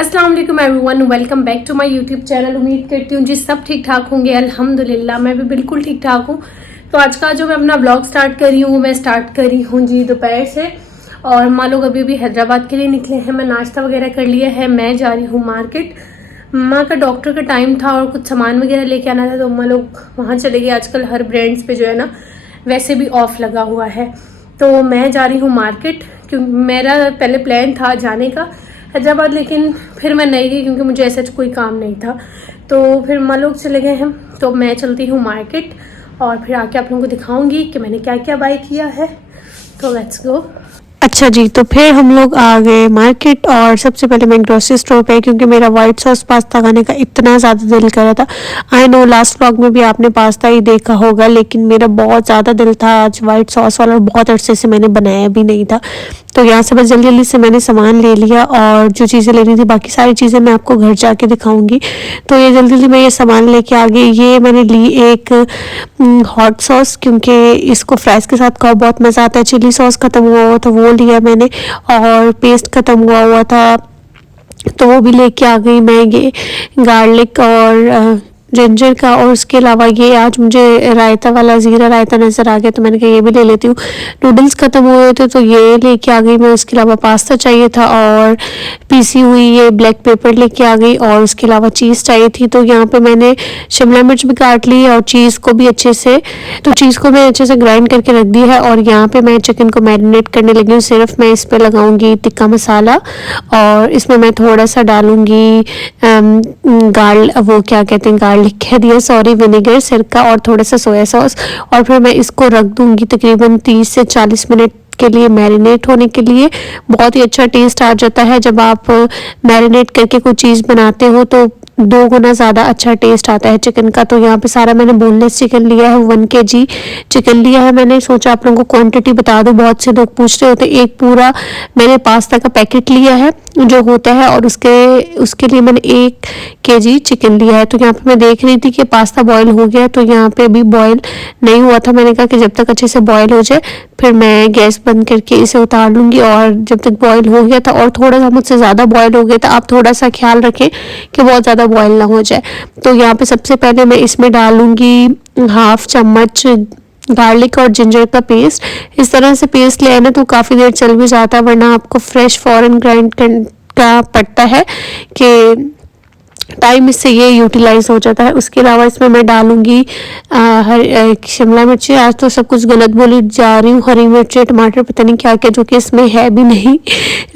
अस्सलाम वालेकुम everyone, welcome back to my YouTube channel. उम्मीद करती हूँ जी सब ठीक ठाक होंगे। अल्हम्दुलिल्लाह मैं भी बिल्कुल ठीक ठाक हूँ। तो आज का जो मैं अपना ब्लॉग स्टार्ट कर रही हूँ मैं स्टार्ट कर रही हूँ जी दोपहर से। और माँ लोग अभी भी हैदराबाद के लिए निकले हैं। मैं नाश्ता वगैरह कर लिया है। मैं जा रही हूँ मार्केट। माँ का डॉक्टर का टाइम था और कुछ सामान वगैरह लेके आना था, तो माँ लोग वहाँ चले गए। आजकल हर ब्रांड्स पे जो है ना वैसे भी ऑफ लगा हुआ है। तो मैं जा रही हूँ मार्केट, क्योंकि मेरा पहले प्लान था जाने का हैदराबाद, लेकिन फिर मैं नहीं गई क्योंकि मुझे ऐसा कोई काम नहीं था। तो फिर माँ लोग चले गए हैं, तो मैं चलती हूँ मार्केट और फिर आके आप लोगों को दिखाऊंगी कि मैंने क्या क्या बाय किया है। तो लेट्स गो। अच्छा जी, तो फिर हम लोग आ गए मार्केट और सबसे पहले मैं ग्रोसरी स्टोर पे, क्योंकि मेरा वाइट सॉस पास्ता खाने का इतना ज़्यादा दिल कर रहा था। आई नो लास्ट व्लॉग में भी आपने पास्ता ही देखा होगा, लेकिन मेरा बहुत ज़्यादा दिल था आज वाइट सॉस वाला, और बहुत अरसे से मैंने बनाया भी नहीं था। तो यहाँ से बस जल्दी जल्दी से मैंने सामान ले लिया और जो चीज़ें लेनी थी बाकी सारी चीज़ें मैं आपको घर जाके दिखाऊंगी। तो ये जल्दी जल्दी मैं ये सामान लेके आ गई। ये मैंने ली एक हॉट सॉस, क्योंकि इसको फ्राइज़ के साथ खाओ बहुत मज़ा आता है। चिली सॉस ख़त्म हुआ हुआ था वो लिया मैंने, और पेस्ट ख़त्म हुआ हुआ था तो वो भी लेके आ गई मैं। ये गार्लिक और जिंजर का, और उसके अलावा ये आज मुझे रायता वाला ज़ीरा रायता नज़र आ गया, तो मैंने कहा ये भी ले लेती हूँ। नूडल्स ख़त्म हुए थे तो ये लेके आ गई मैं। उसके अलावा पास्ता चाहिए था और पीसी हुई ये ब्लैक पेपर लेके आ गई, और उसके अलावा चीज़ चाहिए थी। तो यहाँ पे मैंने शिमला मिर्च भी काट ली और चीज़ को भी अच्छे से, तो चीज़ को मैं अच्छे से ग्राइंड करके रख दी है। और यहाँ पे मैं चिकन को मैरिनेट करने लगी हूँ। सिर्फ मैं इस पर लगाऊंगी टिक्का मसाला, और इसमें मैं थोड़ा सा डालूंगी वो क्या कहते हैं, गार्लिक कह दिया सॉरी, विनेगर, सिरका और थोड़ा सा सोया सॉस। और फिर मैं इसको रख दूंगी तकरीबन 30 से 40 मिनट के लिए मैरिनेट होने के लिए। बहुत ही अच्छा टेस्ट आ जाता है जब आप मैरिनेट करके कोई चीज़ बनाते हो, तो 2 गुना ज़्यादा अच्छा टेस्ट आता है चिकन का। तो यहाँ पे सारा मैंने बोनलेस चिकन लिया है, 1 kg चिकन लिया है मैंने। सोचा आप लोगों को क्वांटिटी बता दूँ, बहुत से लोग पूछ रहे होते। एक पूरा मैंने पास्ता का पैकेट लिया है जो होता है, और उसके लिए मैंने 1 kg चिकन लिया है। तो यहाँ पे मैं देख रही थी कि पास्ता बॉयल हो गया, तो यहाँ पे अभी बॉयल नहीं हुआ था। मैंने कहा कि जब तक अच्छे से बॉयल हो जाए फिर मैं गैस बंद करके इसे उतार लूँगी। और जब तक बॉयल हो गया था, और थोड़ा सा मुझसे ज़्यादा बॉयल हो गया था, आप थोड़ा सा ख्याल रखें कि बहुत ज़्यादा बॉयल ना हो जाए। तो यहाँ पे सबसे पहले मैं इसमें डालूँगी 1/2 चम्मच गार्लिक और जिंजर का पेस्ट। इस तरह से पेस्ट ले आना तो काफ़ी देर चल भी जाता है, वरना आपको फ्रेश फ़ौरन ग्राइंड करना पड़ता है कि टाइम इससे ये यूटिलाइज हो जाता है। उसके अलावा इसमें मैं डालूंगी शिमला मिर्ची। आज तो सब कुछ गलत बोली जा रही हूँ, हरी मिर्ची, टमाटर, पता नहीं क्या क्या, जो कि इसमें है भी नहीं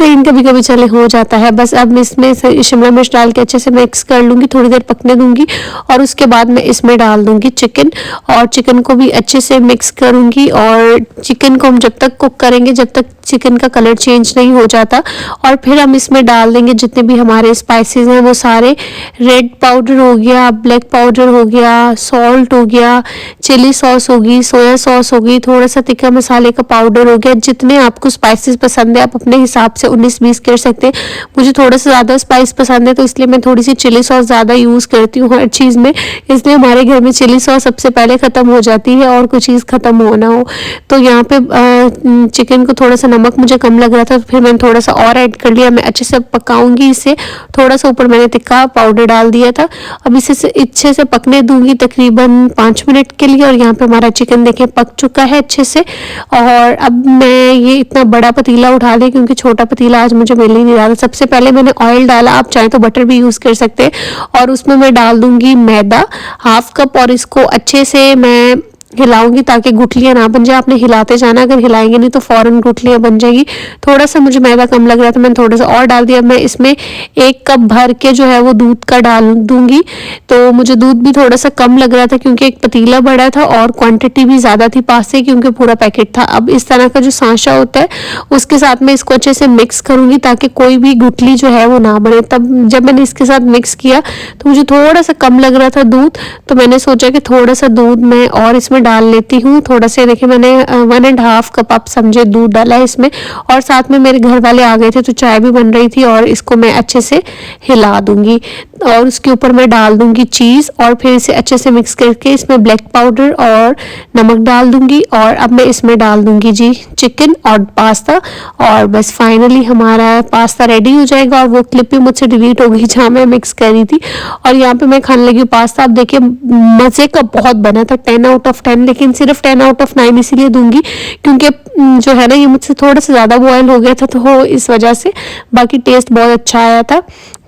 लेकिन कभी कभी चले हो जाता है। बस अब इसमें शिमला मिर्च डाल के अच्छे से मिक्स कर लूँगी, थोड़ी देर पकने दूँगी, और उसके बाद मैं इसमें डाल दूँगी चिकन, और चिकन को भी अच्छे से मिक्स करूँगी। और चिकन को हम जब तक कुक करेंगे जब तक चिकन का कलर चेंज नहीं हो जाता। और फिर हम इसमें डाल देंगे जितने भी हमारे स्पाइसेस हैं वो सारे। रेड पाउडर हो गया, ब्लैक पाउडर हो गया, सॉल्ट हो गया, चिली सॉस होगी, सोया सॉस होगी, थोड़ा सा तिक्का मसाले का पाउडर हो गया। जितने आपको स्पाइसेस पसंद है आप अपने हिसाब से 19-20 कर सकते हैं। मुझे थोड़ा सा ज़्यादा स्पाइस पसंद है, तो इसलिए मैं थोड़ी सी चिली सॉस ज़्यादा यूज़ करती हूँ हर चीज़ में। इसलिए हमारे घर में चिली सॉस सबसे पहले ख़त्म हो जाती है, और कोई चीज़ ख़त्म हो ना हो। तो यहाँ पे चिकन को थोड़ा सा नमक मुझे कम लग रहा था, तो फिर मैंने थोड़ा सा और ऐड कर लिया। मैं अच्छे से पकाऊंगी इसे। थोड़ा सा ऊपर मैंने तिक्का पाउडर डाल दिया था। अब इसे अच्छे से पकने दूंगी तकरीबन 5 मिनट के लिए। और यहाँ पे हमारा चिकन देखें पक चुका है अच्छे से। और अब मैं ये इतना बड़ा पतीला उठा लें, क्योंकि छोटा पतीला आज मुझे मिल ही नहीं रहा था। सबसे पहले मैंने ऑयल डाला, आप चाहें तो बटर भी यूज़ कर सकते हैं, और उसमें मैं डाल दूंगी मैदा 1/2 कप, और इसको अच्छे से मैं हिलाऊंगी ताकि गुठलियाँ ना बन जाए। आपने हिलाते जाना, अगर हिलाएंगे नहीं तो फ़ौरन गुठलियाँ बन जाएगी। थोड़ा सा मुझे मैदा कम लग रहा था, मैंने थोड़ा सा और डाल दिया। मैं इसमें 1 कप भर के जो है वो दूध का डाल दूंगी। तो मुझे दूध भी थोड़ा सा कम लग रहा था, क्योंकि एक पतीला बड़ा था और क्वांटिटी भी ज़्यादा थी पास्ते, क्योंकि पूरा पैकेट था। अब इस तरह का जो सांचा होता है उसके साथ मैं इसको अच्छे से मिक्स करूँगी ताकि कोई भी गुठली जो है वो ना बने। तब जब मैंने इसके साथ मिक्स किया तो मुझे थोड़ा सा कम लग रहा था दूध, तो मैंने सोचा कि थोड़ा सा दूध मैं और इसमें डाल लेती हूँ। थोड़ा से देखिए मैंने 1.5 कप आप समझे दूध डाला है इसमें, और साथ में मेरे घर वाले आ गए थे तो चाय भी बन रही थी, और इसको मैं अच्छे से हिला दूंगी और उसके ऊपर मैं डाल दूंगी चीज़, और फिर इसे अच्छे से मिक्स करके इसमें ब्लैक पाउडर और नमक डाल दूंगी, और अब मैं इसमें डाल दूंगी जी चिकन और पास्ता, और बस फाइनली हमारा पास्ता रेडी हो जाएगा। और वो क्लिप भी मुझसे डिलीट हो गई जहाँ मैं मिक्स कर रही थी, और यहाँ पे मैं खाने लगी पास्ता। अब देखिए मज़े का बहुत बना था, 10 आउट ऑफ 10, लेकिन सिर्फ 10 आउट ऑफ 9 इसीलिए दूंगी क्योंकि जो है ना ये मुझसे थोड़ा सा ज़्यादा बॉयल हो गया था, तो इस वजह से। बाकी टेस्ट बहुत अच्छा आया था।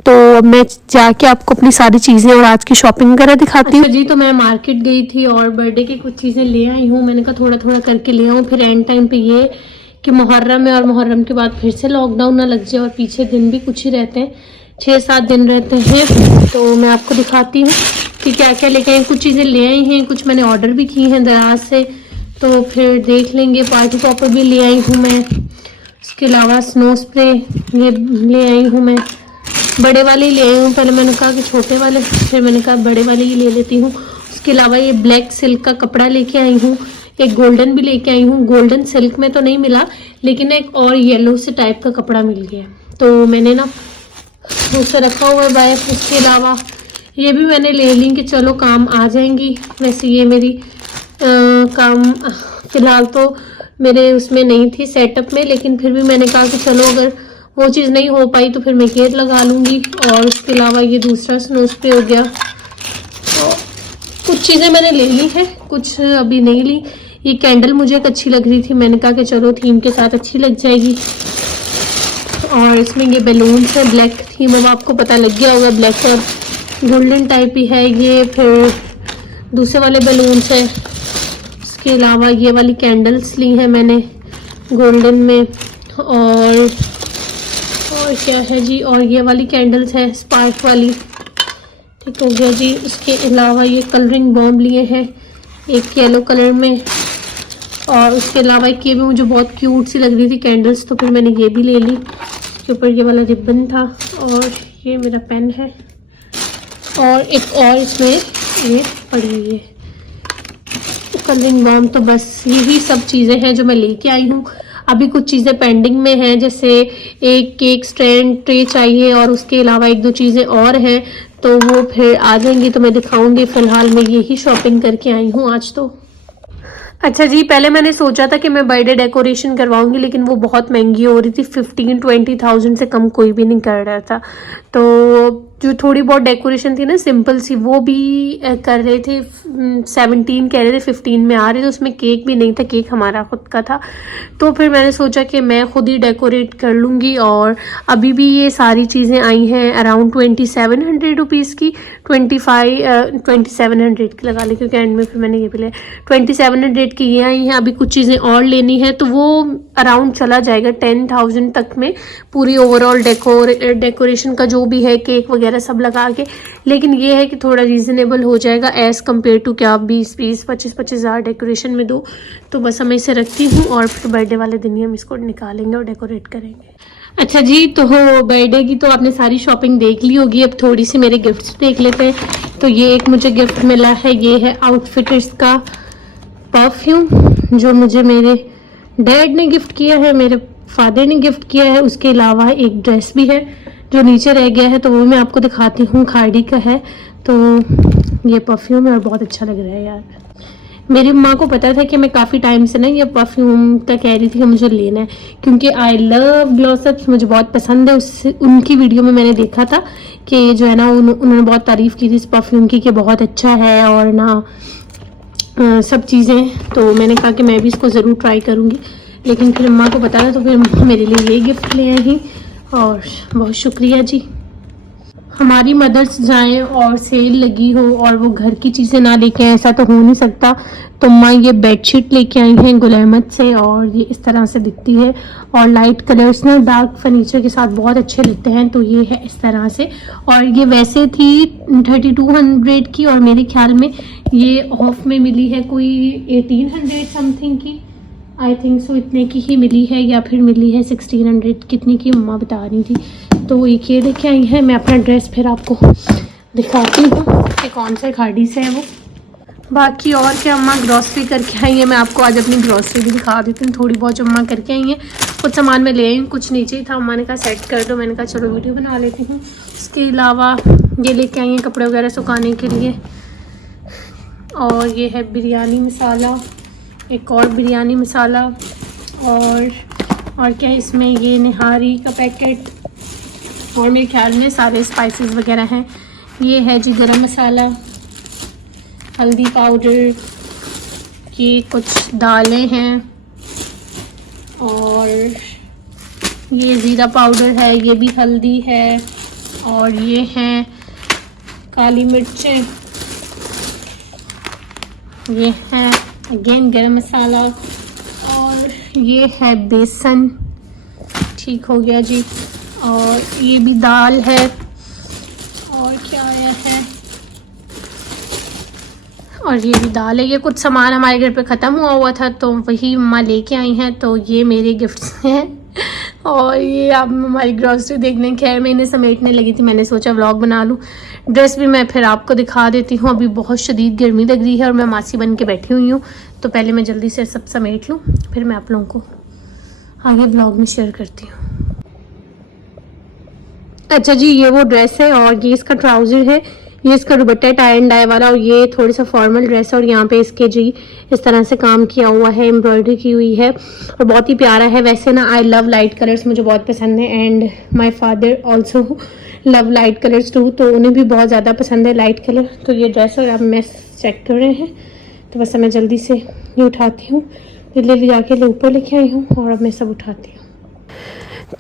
तो अब मैं जाके आपको अपनी सारी चीज़ें और आज की शॉपिंग वगैरह दिखाती हूँ। अच्छा जी, तो मैं मार्केट गई थी और बर्थडे की कुछ चीज़ें ले आई हूँ। मैंने कहा थोड़ा थोड़ा करके ले आऊँ, फिर एंड टाइम पे ये कि मुहर्रम है और मुहर्रम के बाद फिर से लॉकडाउन ना लग जाए, और पीछे दिन भी कुछ ही रहते हैं, 6-7 दिन रहते हैं। तो मैं आपको दिखाती हूँ कि क्या क्या लेके आई। कुछ चीज़ें ले आई हैं, कुछ मैंने ऑर्डर भी की हैं दराज से, तो फिर देख लेंगे। पार्टी पॉपर भी ले आई हूँ मैं, उसके अलावा स्नो स्प्रे ये ले आई हूँ मैं, बड़े वाले ले आई हूँ। पहले मैंने कहा कि छोटे वाले, फिर मैंने कहा बड़े वाले ही ले लेती हूँ। उसके अलावा ये ब्लैक सिल्क का कपड़ा लेके आई हूँ, एक गोल्डन भी लेके आई हूँ। गोल्डन सिल्क में तो नहीं मिला, लेकिन एक और येलो से टाइप का कपड़ा मिल गया, तो मैंने ना उसे रखा हुआ है बाहर। उसके अलावा ये भी मैंने ले ली कि चलो काम आ जाएंगी। वैसे ये मेरी काम फिलहाल तो मेरे उसमें नहीं थी सेटअप में, लेकिन फिर भी मैंने कहा कि चलो अगर वो चीज़ नहीं हो पाई तो फिर मैं केयर लगा लूँगी। और उसके अलावा ये दूसरा स्नो स्प्रे हो गया। तो कुछ चीज़ें मैंने ले ली हैं, कुछ अभी नहीं ली। ये कैंडल मुझे एक अच्छी लग रही थी, मैंने कहा कि चलो थीम के साथ अच्छी लग जाएगी। और इसमें ये बैलून्स है, ब्लैक थीम, अब आपको पता लग गया होगा, ब्लैक और गोल्डन टाइप ही है ये। फिर दूसरे वाले बैलून्स है। उसके अलावा ये वाली कैंडल्स ली हैं मैंने गोल्डन में, और क्या है जी, और ये वाली कैंडल्स है स्पार्क वाली, ठीक हो गया जी। उसके अलावा ये कलरिंग बॉम्ब लिए हैं, एक येलो कलर में, और उसके अलावा एक ये भी मुझे बहुत क्यूट सी लग रही थी कैंडल्स, तो फिर मैंने ये भी ले ली। इसके ऊपर ये वाला रिबन था, और ये मेरा पेन है, और एक और इसमें ये पड़ी हुई है कलरिंग बॉम्ब। तो बस यही सब चीज़ें हैं जो मैं लेके आई हूँ। अभी कुछ चीज़ें पेंडिंग में हैं, जैसे एक केक स्टैंड ट्रे चाहिए, और उसके अलावा 1-2 चीज़ें और हैं, तो वो फिर आ जाएंगी तो मैं दिखाऊंगी। फ़िलहाल मैं यही शॉपिंग करके आई हूँ आज तो। अच्छा जी, पहले मैंने सोचा था कि मैं बर्थडे डेकोरेशन करवाऊंगी, लेकिन वो बहुत महंगी हो रही थी, 15-20,000 से कम कोई भी नहीं कर रहा था। तो जो थोड़ी बहुत डेकोरेशन थी ना सिंपल सी, वो भी कर रहे थे। 17 कह रहे थे, 15 में आ रहे थे। उसमें केक भी नहीं था, केक हमारा खुद का था। तो फिर मैंने सोचा कि मैं खुद ही डेकोरेट कर लूँगी। और अभी भी ये सारी चीज़ें आई हैं अराउंड 2700 रुपीज़ की, 2700 की लगा ली, क्योंकि एंड में फिर मैंने ये भी लिया। 2700 की ये आई हैं। अभी कुछ चीज़ें और लेनी है, तो वो अराउंड चला जाएगा 10,000 तक में, पूरी ओवरऑल डेकोरेशन का जो भी है, केक वगैरह सब लगा के। लेकिन ये है कि थोड़ा रीज़नेबल हो जाएगा एज़ कम्पेयर टू क्या आप 20-20, 25-25 हज़ार डेकोरेशन में दो। तो बस मैं इसे रखती हूँ, और फिर बर्थडे वाले दिन ही हम इसको निकालेंगे और डेकोरेट करेंगे। अच्छा जी, तो बर्थडे की तो आपने सारी शॉपिंग देख ली होगी, अब थोड़ी सी मेरे गिफ्ट्स देख लेते हैं। तो ये एक मुझे गिफ्ट मिला है, ये है आउटफिटर्स का परफ्यूम, जो मुझे मेरे डैड ने गिफ्ट किया है, मेरे फादर ने गिफ्ट किया है। उसके अलावा एक ड्रेस भी है जो नीचे रह गया है, तो वो मैं आपको दिखाती हूँ, खाड़ी का है। तो ये परफ्यूम है और बहुत अच्छा लग रहा है यार। मेरी माँ को पता था कि मैं काफ़ी टाइम से ना ये परफ्यूम का कह रही थी कि मुझे लेना है, क्योंकि आई लव ग्लॉसअप्स, मुझे बहुत पसंद है। उससे उनकी वीडियो में मैंने देखा था कि ये जो है ना उन्होंने बहुत तारीफ़ की थी इस परफ्यूम की कि बहुत अच्छा है और ना सब चीज़ें। तो मैंने कहा कि मैं भी इसको ज़रूर ट्राई करूँगी, लेकिन फिर अम्मा को पता था, तो फिर मेरे लिए ये गिफ्ट ले आई। और बहुत शुक्रिया जी। हमारी मदर्स जाएं और सेल लगी हो और वो घर की चीज़ें ना लेके आए, ऐसा तो हो नहीं सकता। तो माँ ये बेडशीट लेके आई हैं गुल अहमद से, और ये इस तरह से दिखती है, और लाइट कलर्स ना डार्क फर्नीचर के साथ बहुत अच्छे लगते हैं। तो ये है इस तरह से, और ये वैसे थी 3200 की, और मेरे ख्याल में ये ऑफ में मिली है कोई 1800 समथिंग की, आई थिंक सो इतने की ही मिली है, या फिर मिली है 1600 कितनी की मम्मा बता रही थी। तो एक ये लेके आई है। मैं अपना ड्रेस फिर आपको दिखाती हूँ कि कौन से खाड़ी से है वो। बाकी और क्या, अम्मा ग्रॉसरी करके आई है। मैं आपको आज अपनी ग्रॉसरी भी दिखा देती हूँ, थोड़ी बहुत जो अम्मा करके आई हैं। कुछ सामान मैं ले आई हूँ, कुछ नीचे ही था, अम्मा ने कहा सेट कर दो, मैंने कहा चलो वीडियो बना लेती हूँ। इसके अलावा ये लेके आई हैं कपड़े वगैरह सुखाने के लिए। और ये है बिरयानी मसाला, एक और बिरयानी मसाला, और क्या है इसमें, ये निहारी का पैकेट, और मेरे ख्याल में सारे स्पाइसेस वगैरह हैं। ये है जी गरम मसाला, हल्दी पाउडर, ये कुछ दालें हैं, और ये ज़ीरा पाउडर है, ये भी हल्दी है, और ये हैं काली मिर्चें, ये है अगेन गरम मसाला, और ये है बेसन। ठीक हो गया जी। और ये भी दाल है, और क्या आया है, और ये भी दाल है। ये कुछ सामान हमारे घर पे ख़त्म हुआ था तो वही मम्मा लेके आई हैं, तो ये मेरे गिफ्ट्स हैं। और ये अब हमारी ग्रॉसरी देखने, खैर मैं इन्हें समेटने लगी थी, मैंने सोचा व्लॉग बना लूँ। ड्रेस भी मैं फिर आपको दिखा देती हूँ, अभी बहुत शदीद गर्मी लग रही है और मैं मासी बन के बैठी हुई हूँ, तो पहले मैं जल्दी से सब समेट लूँ, फिर मैं आप लोगों को आगे व्लॉग में शेयर करती हूँ। अच्छा जी, ये वो ड्रेस है, और ये इसका ट्राउज़र है, ये इसका दुपट्टा टाई एंड डाई वाला, और ये थोड़ी सा फॉर्मल ड्रेस है, और यहाँ पे इसके जी इस तरह से काम किया हुआ है, एम्ब्रॉयडरी की हुई है, और बहुत ही प्यारा है। वैसे ना आई लव लाइट कलर्स, मुझे बहुत पसंद है, and my father also love light colours too, तो उन्हें भी बहुत ज़्यादा पसंद है लाइट कलर। तो ये ड्रेस और अब मैं चेक कर रहे हैं, तो बस मैं जल्दी से ये उठाती हूँ, ले जाके ऊपर लेके आई हूँ, और अब मैं सब उठाती हूँ।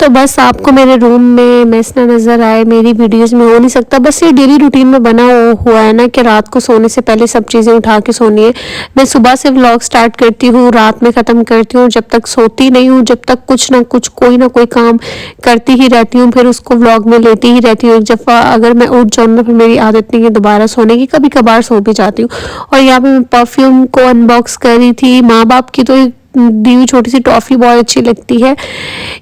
तो बस आपको मेरे रूम में मेस ना नज़र आए, मेरी वीडियोस में हो नहीं सकता। बस ये डेली रूटीन में बना हुआ है ना कि रात को सोने से पहले सब चीज़ें उठा के सोनी है। मैं सुबह से व्लॉग स्टार्ट करती हूँ, रात में ख़त्म करती हूँ, जब तक सोती नहीं हूँ, जब तक कुछ ना कुछ कोई ना कोई काम करती ही रहती हूँ, फिर उसको व्लॉग में लेती ही रहती हूँ। एक दफ़ा अगर मैं उठ जाऊँ ना, फिर मेरी आदत नहीं है दोबारा सोने की, कभी कभार सो भी जाती हूँ। और यहाँ पर मैं परफ्यूम को अनबॉक्स कर रही थी। माँ बाप की तो दी हुई छोटी सी टॉफ़ी बहुत अच्छी लगती है,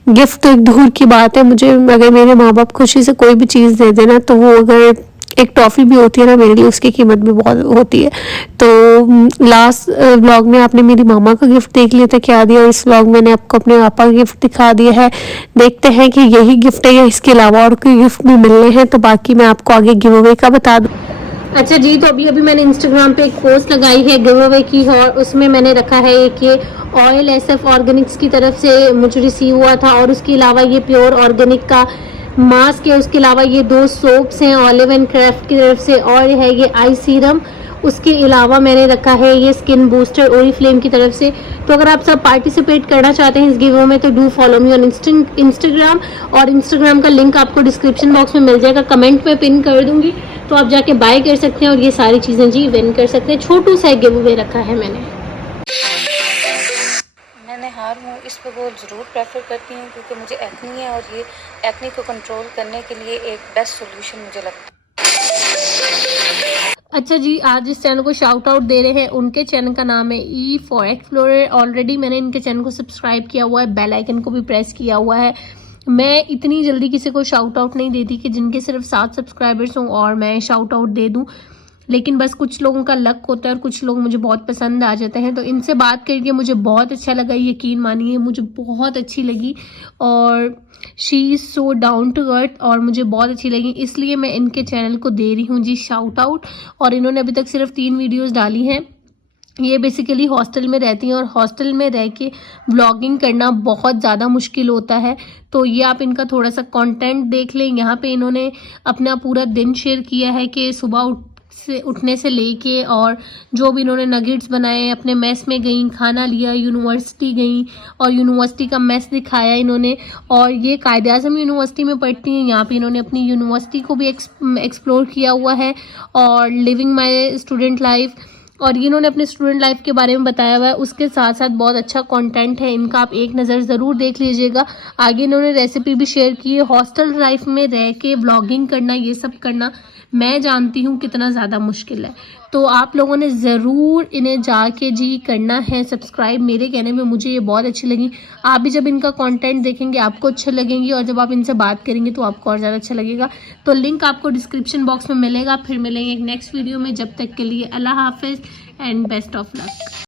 गिफ्ट तो एक दूर की बात है। मुझे अगर मेरे माँ बाप खुशी से कोई भी चीज़ दे देना, तो वो अगर एक टॉफ़ी भी होती है ना, मेरे लिए उसकी कीमत भी बहुत होती है। तो लास्ट व्लॉग में आपने मेरी मामा का गिफ्ट देख लिया था क्या दिया, और इस व्लॉग में मैंने आपको अपने पापा का गिफ्ट दिखा दिया है। देखते हैं कि यही गिफ्ट है या इसके अलावा और कोई गिफ्ट भी मिलने हैं, तो बाकी मैं आपको आगे गिव अवे का बता दूँ। अच्छा जी, तो अभी मैंने इंस्टाग्राम पे एक पोस्ट लगाई है गिव अवे की, और उसमें मैंने रखा है एक ये ऑयल SF ऑर्गेनिक्स की तरफ से मुझे रिसीव हुआ था, और उसके अलावा ये प्योर ऑर्गेनिक का मास्क है, उसके अलावा ये 2 सोप्स हैं ऑलिव एंड क्राफ्ट की तरफ से, और है ये आई सीरम। उसके अलावा मैंने रखा है ये स्किन बूस्टर ओरीफ्लेम की तरफ से। तो अगर आप सब पार्टिसिपेट करना चाहते हैं इस गिव अवे में, तो do follow me on Instagram, और इंस्टाग्राम का लिंक आपको डिस्क्रिप्शन बॉक्स में मिल जाएगा, कमेंट में पिन कर दूंगी, तो आप जाके बाय कर सकते हैं और ये सारी चीज़ें जी विन कर सकते हैं। छोटू सा गिव अवे रखा है मैंने हार हूँ, इस पर वो ज़रूर प्रेफर करती हूँ, क्योंकि मुझे एक्नी है, और ये एक्नी को कंट्रोल करने के लिए एक बेस्ट सोल्यूशन मुझे लगता है। अच्छा जी, आज इस चैनल को शाउट आउट दे रहे हैं, उनके चैनल का नाम है E फॉर एक्सप्लोरर। ऑलरेडी मैंने इनके चैनल को सब्सक्राइब किया हुआ है, बेल आइकन को भी प्रेस किया हुआ है। मैं इतनी जल्दी किसी को शाउट आउट नहीं देती कि जिनके सिर्फ 7 सब्सक्राइबर्स हों और मैं शाउट आउट दे दूं, लेकिन बस कुछ लोगों का लक होता है और कुछ लोग मुझे बहुत पसंद आ जाते हैं। तो इनसे बात करके मुझे बहुत अच्छा लगा, यकीन मानिए मुझे बहुत अच्छी लगी, और she is so down to earth, और मुझे बहुत अच्छी लगी, इसलिए मैं इनके चैनल को दे रही हूँ जी शाउट आउट। और इन्होंने अभी तक सिर्फ 3 वीडियोज़ डाली हैं। ये बेसिकली हॉस्टल में रहती हैं, और हॉस्टल में रह के व्लॉगिंग करना बहुत ज़्यादा मुश्किल होता है। तो ये आप इनका थोड़ा सा कंटेंट देख लें। यहाँ पे इन्होंने अपना पूरा दिन शेयर किया है कि सुबह उठने से लेके, और जो भी इन्होंने नगेट्स बनाए, अपने मेस में गई, खाना लिया, यूनिवर्सिटी गई और यूनिवर्सिटी का मेस दिखाया इन्होंने। और ये कायदे आज़म यूनिवर्सिटी में पढ़ती हैं, यहाँ पे इन्होंने अपनी यूनिवर्सिटी को भी एक्सप्लोर किया हुआ है, और लिविंग माय स्टूडेंट लाइफ, और ये इन्होंने अपने स्टूडेंट लाइफ के बारे में बताया हुआ है। उसके साथ साथ बहुत अच्छा कंटेंट है इनका, आप एक नज़र ज़रूर देख लीजिएगा। आगे इन्होंने रेसिपी भी शेयर की है। हॉस्टल लाइफ में रह के व्लॉगिंग करना, ये सब करना मैं जानती हूँ कितना ज़्यादा मुश्किल है। तो आप लोगों ने ज़रूर इन्हें जाके जी करना है सब्सक्राइब। मेरे कहने में मुझे ये बहुत अच्छी लगी। आप भी जब इनका कंटेंट देखेंगे आपको अच्छा लगेंगी, और जब आप इनसे बात करेंगे तो आपको और ज़्यादा अच्छा लगेगा। तो लिंक आपको डिस्क्रिप्शन बॉक्स में मिलेगा। फिर मिलेंगे एक नेक्स्ट वीडियो में, जब तक के लिए अल्लाह हाफिज़। And best of luck.